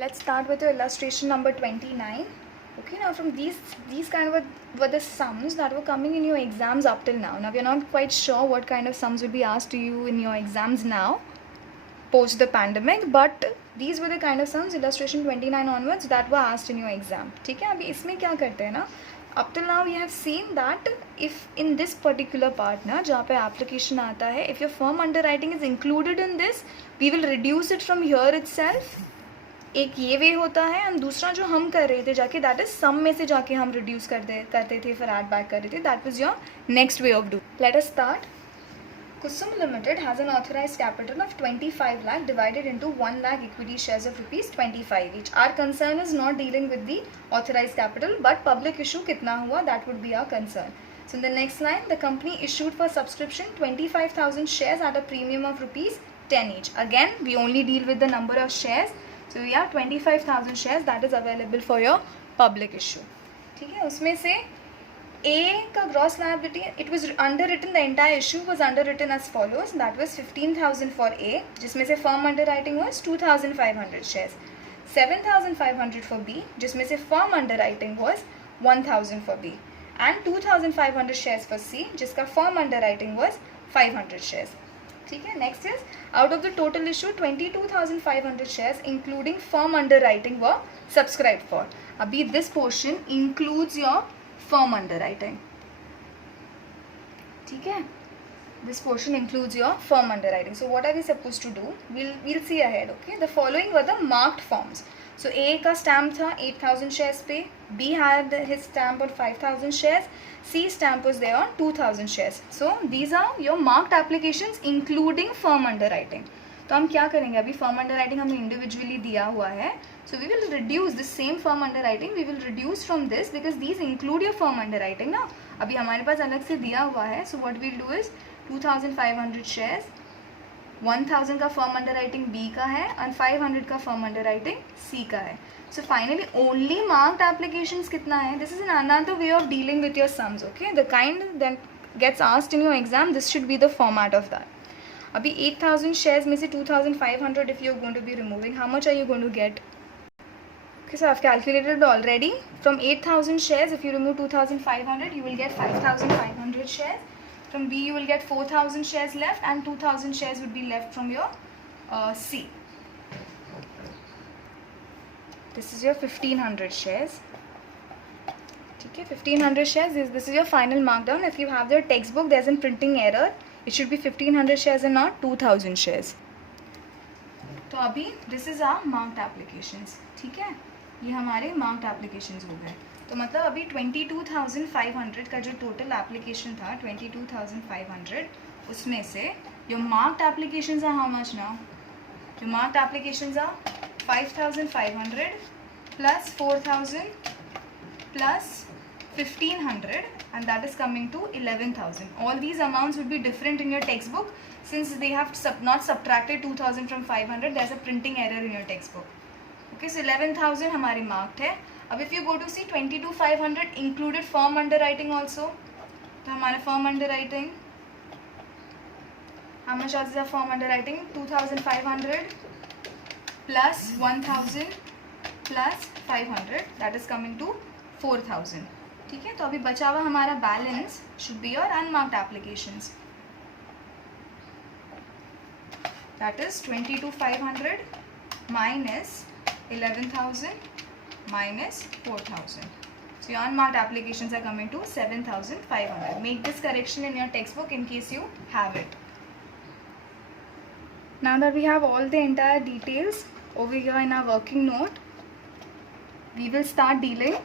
Let's start with your illustration number 29. Okay, now from these kind of were the sums that were coming in your exams up till now. Now we are not quite sure what kind of sums will be asked to you in your exams now, post the pandemic, but these were the kind of sums illustration 29 onwards that were asked in your exam. ठीक है, अभी इसमें क्या करते हैं ना, up till now we have seen that if in this particular part ना जहाँ पे application आता है, if your firm underwriting is included in this, we will reduce it from here itself. एक ये वे होता है, एंड दूसरा जो हम कर रहे थे जाके, दैट इज सम में से जाके हम रिड्यूस करते थे, फिर ऐड बैक कर रहे थे. That was your next way of do. Let us start. Kusum Limited has an authorized capital of 25 lakh divided into 1 lakh equity shares of rupees 25 each. Our concern is not dealing with the authorized capital, but public issue कितना हुआ, that would be our concern. So in the next line, the company issued for subscription 25,000 shares at a premium of rupees 10 each. Again, we only deal with the number of shares. So yeah, 25,000 shares that is available for your public issue. ठीक है, उसमें से A का gross liability, it was underwritten, the entire issue was underwritten as follows. That was 15,000 for A, जिसमें से firm underwriting was 2,500 shares. 7,500 for B, जिसमें से firm underwriting was 1,000 for B, and 2,500 shares for C, जिसका firm underwriting was 500 shares. ठीक है, next is out of the total issue 22,500 shares including firm underwriting were subscribed for. अभी this portion includes your firm underwriting. ठीक है, this portion includes your firm underwriting. So what are we supposed to do? We'll see ahead. Okay, the following were the marked forms. So A का stamp था 8,000 shares पे, B had his stamp on 5,000 shares, C stamp was there on 2,000 shares. So these are your marked applications including firm underwriting. तो हम क्या करेंगे, अभी firm underwriting हमें individually दिया हुआ है, so we will reduce this same firm underwriting, we will reduce from this because these include your firm underwriting ना. अभी हमारे पास अलग से दिया हुआ है. So what we'll do is 2,500 shares, 1,000 का फर्म अंडरराइटिंग बी का है और 500 का फर्म अंडरराइटिंग सी का है. So finally only marked applications कितना है. This is an another way of dealing with your sums. Okay, the kind that gets asked in your exam, this should be the format of that. अभी 8,000 shares में से 2,500 if you're going to be removing, how much are you going to get? Okay, so I've calculated already. From 8,000 shares, if you remove 2,500, you will get 5,500 shares. From B, you will get 4,000 shares left, and 2,000 shares would be left from your C. This is your 1,500 shares. Okay, 1,500 shares. This is your final markdown. If you have your textbook, there's a printing error. It should be 1,500 shares and not 2,000 shares. तो अभी this is our marked applications. ठीक है, ये हमारे marked applications हो गए. तो मतलब अभी 22,500 का जो total application था 22,500, उसमें से your marked applications are how much now? Your marked applications are 5,500 plus 4,000 plus 1,500, and that is coming to 11,000. All these amounts would be different in your textbook since they have not subtracted 2,000 from 500. There's a printing error in your textbook. Okay, so 11,000 हमारे marked है. अब if you go to see 22,500 included firm underwriting also, तो हमारा firm underwriting, how much is the firm underwriting? 2,500 plus 1,000 plus 500, that is coming to 4,000. ठीक है, तो अभी बचा हुआ हमारा balance should be your unmarked applications. That is 22,500 minus 11,000 minus 4,000. So your unmarked applications are coming to 7,500. Make this correction in your textbook in case you have it. Now that we have all the entire details over here in our working note, we will start dealing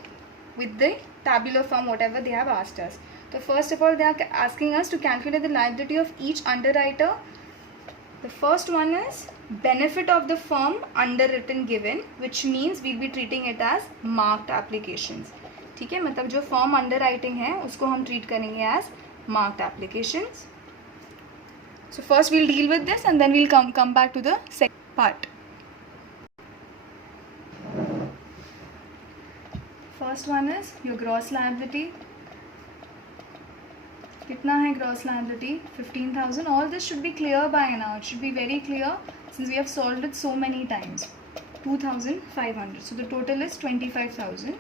with the tabular form, whatever they have asked us. So first of all, they are asking us to calculate the liability of each underwriter. The first one is benefit of the firm underwritten given, which means we'll be treating it as marked applications. ठीक है, मतलब जो firm underwriting है उसको हम treat करेंगे as marked applications. So first we'll deal with this and then we'll come back to the second part. First one is your gross liability. कितना है gross liability? 15,000. All this should be clear by now. It should be very clear since we have solved it so many times. 2,500. So the total is 25,000.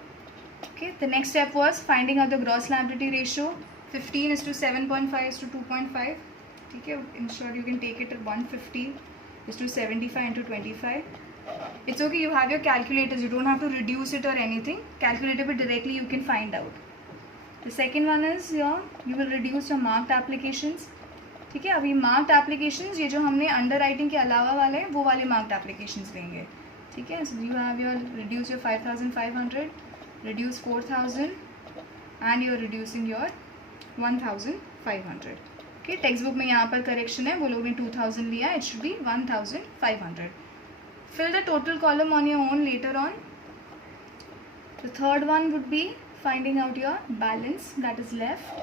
Okay, the next step was finding out the gross liability ratio. 15 is to 7.5 is to 2.5. Okay, in short, you can take it at 150 is to 75 into 25. It's okay, you have your calculators, you don't have to reduce it or anything. Calculator but directly you can find out. The second one is you will reduce your marked applications. ठीक है, अभी marked applications ये जो हमने under writing के अलावा वाले हैं वो वाले मार्क्ड एप्लीकेशंस लेंगे. ठीक है, so you have your reduce your 5,500, reduce 4,000 and you are reducing your 1,500. Okay, text book में यहाँ पर करेक्शन है, वो लोग ने 2,000 लिया, it should be 1,500. Fill the total column on your own later on. The third one would be finding out your balance that is left.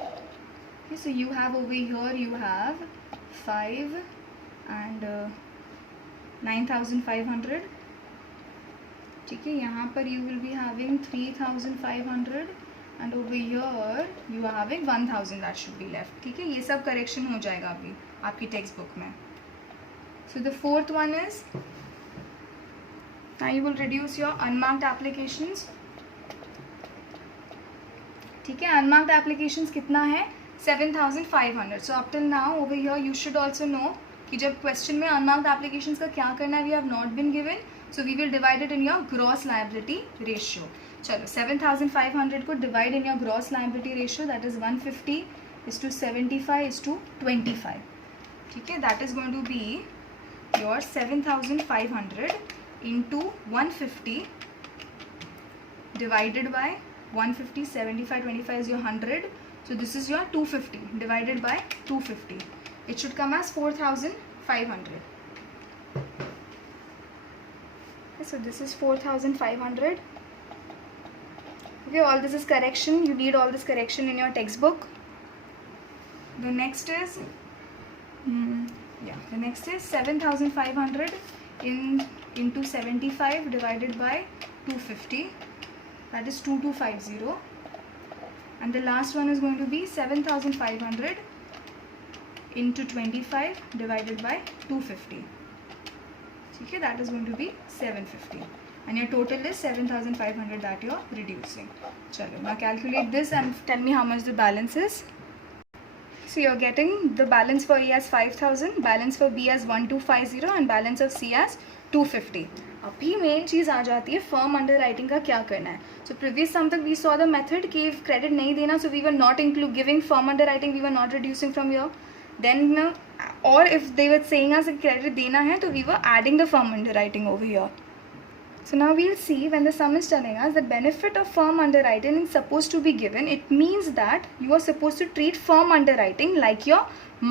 Okay, so you have over here, you have 5 and 9,500. ठीक है, यहाँ पर you will be having 3,500 and over here you are having 1,000 that should be left. ठीक है, ये सब correction हो जाएगा अभी आपकी टेक्स्ट बुक में. So the fourth one is now you will reduce your unmarked applications. ठीक है, unmarked applications कितना है 7,500. So up till now over here you should also know कि जब question में unmarked applications का क्या करना है, we have not been given, so we will divide it in your gross liability ratio. चलो 7,500 को divide in your gross liability ratio, that is 150 is to 75 is to 25. ठीक है, that is going to be your 7,500 into 150 divided by 150, 75, 25 is your 100. So this is your 250 divided by 250. It should come as 4,500. Okay, so this is 4,500. Okay, all this is correction. You need all this correction in your textbook. The next is the next is 7,500 into 75 divided by 250, that is 2250, and the last one is going to be 7,500 into 25 divided by 250. Okay, that is going to be 750, and your total is 7,500 that you are reducing. Chalo, now calculate this and tell me how much the balance is. So you are getting the balance for A as 5,000, balance for B as 1,250 and balance of C as 250. अभी main चीज़ आ जाती है firm underwriting का क्या करना है. सो previous sum तक we saw the method कि credit नहीं देना, so we were not include giving firm underwriting, we were not reducing from your. Then और if they were saying us credit देना है तो we were adding the firm underwriting over here. So now we'll see when the sum is telling us the benefit of firm underwriting is supposed to be given. It means that you are supposed to treat firm underwriting like your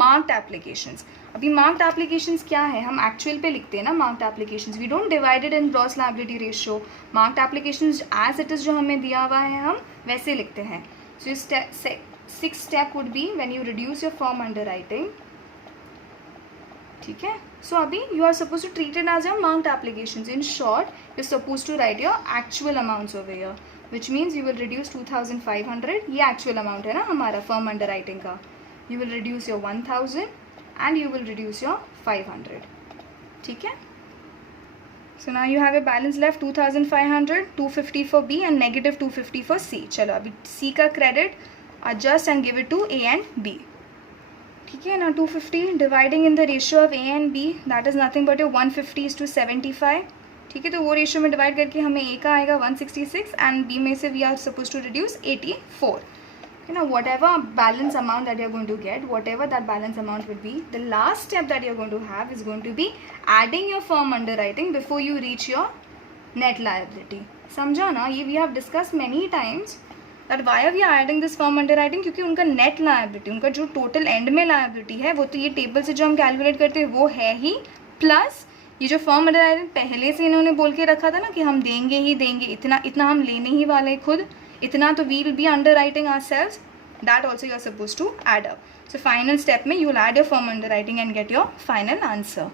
marked applications. अभी marked applications क्या है, हम actual पे लिखते हैं ना marked applications. We don't divide it in gross liability ratio. Marked applications as it is जो हमें दिया हुआ है हम वैसे लिखते हैं. So sixth step would be when you reduce your firm underwriting. ठीक है, सो अभी you are suppose to treat it as your marked applications. In short you suppose to write your actual amounts over here, which means you will reduce 2,500. ये actual amount है ना हमारा firm underwriting का. You will reduce your 1,000 and you will reduce your 500. ठीक है, so now you have a balance left 2,500, 250 for B and negative 250 for सी. चलो अभी सी का credit adjust and give it to A and B. ठीक है ना, 250 dividing in the ratio of A and B, that is nothing but your 150 is to 75. ठीक है, तो वो रेशियो में डिवाइड करके हमें A का आएगा 166 एंड B में से we are suppose to reduce 84. You know, whatever balance amount that you're going to get, whatever that balance amount will be, the last step that you're going to have is going to be adding your firm underwriting before you reach your net liability. समझा ना, ये we have discussed many times that why are we adding this firm underwriting, क्योंकि उनका net liability, उनका जो total end में liability है वो तो ये टेबल से जो हम कैलकुलेट करते हैं वो है ही, प्लस ये जो फॉर्म अंडरराइटिंग पहले से इन्होंने बोल के रखा था ना कि हम देंगे ही देंगे, इतना इतना हम लेने ही वाले खुद, इतना तो we will be underwriting ourselves, that also you are suppose to add up. So final step में you will add your form underwriting and get your final answer.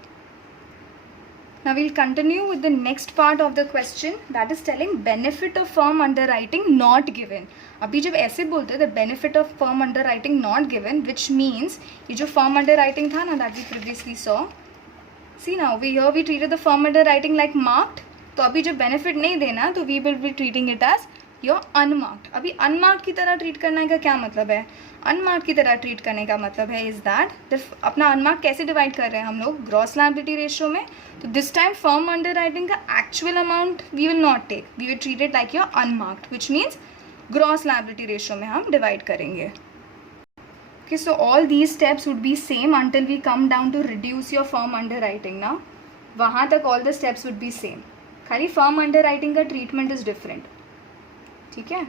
Now we'll continue with the next part of the question, that is telling benefit of firm underwriting not given. अभी जब ऐसे बोलते हैं the benefit of firm underwriting not given, which means ये जो firm underwriting था ना that we previously saw, see now over here we treated the firm underwriting like marked तो अभी जब बेनिफिट नहीं देना तो we will be treating it as your unmarked. अभी अनमार्क्ड की तरह ट्रीट करने का क्या मतलब है? अनमार्क्ड की तरह ट्रीट करने का मतलब है इज़ दैट अपना अनमार्क्ड कैसे डिवाइड कर रहे हैं हम लोग? ग्रॉस लायबिलिटी रेशियो में. तो this time firm underwriting का actual amount we will not take, we will treat it like your unmarked, which means gross liability ratio में हम डिवाइड करेंगे. Okay, so all these steps would be same until we come down to reduce your firm underwriting ना. वहाँ तक all the steps would be same. खाली firm underwriting का treatment is different. ठीक है?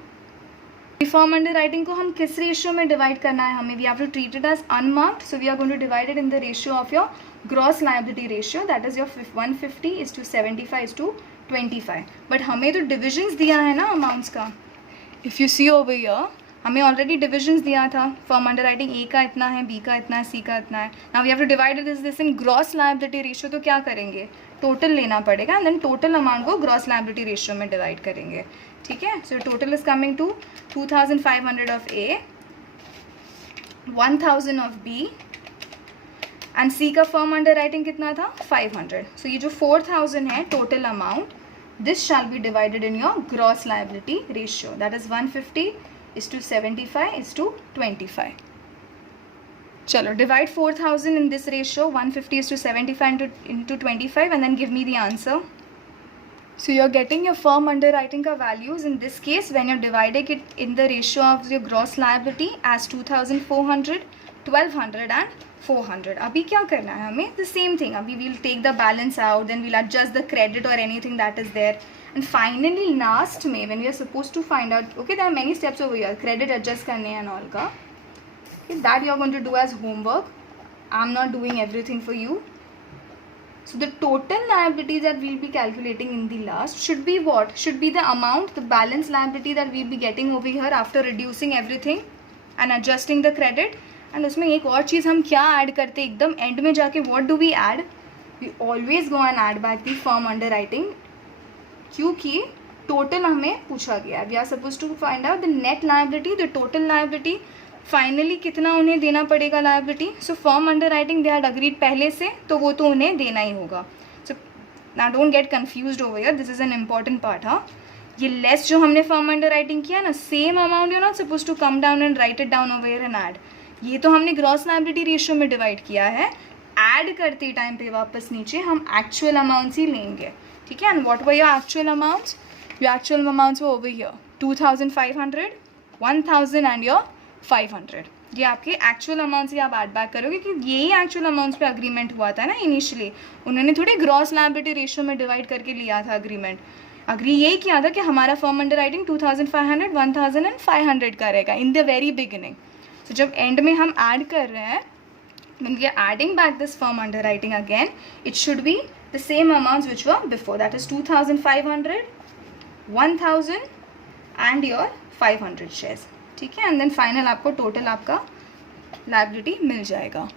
Firm underwriting को हम किस रेशियो में डिवाइड करना है हमें? We have to treat it as unmarked, so we are going to divide it in the ratio of your gross liability ratio, that is your 150:75:25. But हमें तो divisions दिया है ना amounts का. If you see over here, हमें already divisions दिया था. Firm under writing a का इतना है, बी का इतना है, सी का इतना है. Now we have to divide this in gross liability ratio. तो क्या करेंगे? टोटल लेना पड़ेगा एंड देन टोटल अमाउंट को ग्रॉस लायबिलिटी रेशियो में डिवाइड करेंगे. ठीक है? So total is coming to 2500 of A, 1000 of B and C का फर्म अंडर राइटिंग कितना था? 500. सो ये जो 4000 है total amount, this shall be divided in your gross liability ratio, that is 150:75:25. चलो divide 4000 in this ratio, 150:75 into 25 and then give me the answer. So you're getting your firm underwriting का values in this case when you're dividing it in the ratio of your gross liability as 2400, 1200 and 400. अभी क्या करना है हमें? The same thing. अभी we'll take the balance out, then we'll adjust the credit or anything that is there. And finally last में when we are supposed to find out, okay, there are many steps over here, credit adjust करने and all का, okay, that you are going to do as homework. I'm not doing everything for you. So the total liability that we'll be calculating in the last should be what? Should be the amount, the balance liability that we'll be getting over here after reducing everything and adjusting the credit. And उसमें एक और चीज़ हम क्या add करते हैं एकदम and में जाके? what do we add? We always go and add back the firm underwriting, क्योंकि टोटल हमें पूछा गया. We are suppose to find out the net liability, the total liability, finally कितना उन्हें देना पड़ेगा liability. So firm underwriting they had agreed पहले से, तो वो तो उन्हें देना ही होगा. So now don't get confused over here, this is an important part. हाँ, ये लेस जो हमने फर्म अंडर राइटिंग किया ना, same amount you not suppose to come down and write it down over here and add. ये तो हमने gross liability ratio में डिवाइड किया है. ऐड करते टाइम पे वापस नीचे हम एक्चुअल अमाउंट्स ही लेंगे. ठीक है? And what were your actual amounts? Your actual amounts were over here 2500, 1000 and your 500. ये आपके एक्चुअल अमाउंट्स ही आप ऐड बैक करोगे, क्योंकि यही एक्चुअल अमाउंट्स पे अग्रीमेंट हुआ था ना इनिशियली. उन्होंने थोड़ी ग्रॉस लायबिलिटी रेशियो में डिवाइड करके लिया था अग्रीमेंट. अग्री यही किया था कि हमारा फर्म अंडर राइटिंग 2500, 1000 एंड 500 का रहेगा इन द वेरी बिगिनिंग. तो जब एंड में हम ऐड कर रहे हैं, when we are adding back this firm underwriting again, it should be the same amounts which were before, that is 2500, 1000 and your 500 shares. ठीक है? एंड देन फाइनल आपको टोटल आपका लायबिलिटी मिल जाएगा.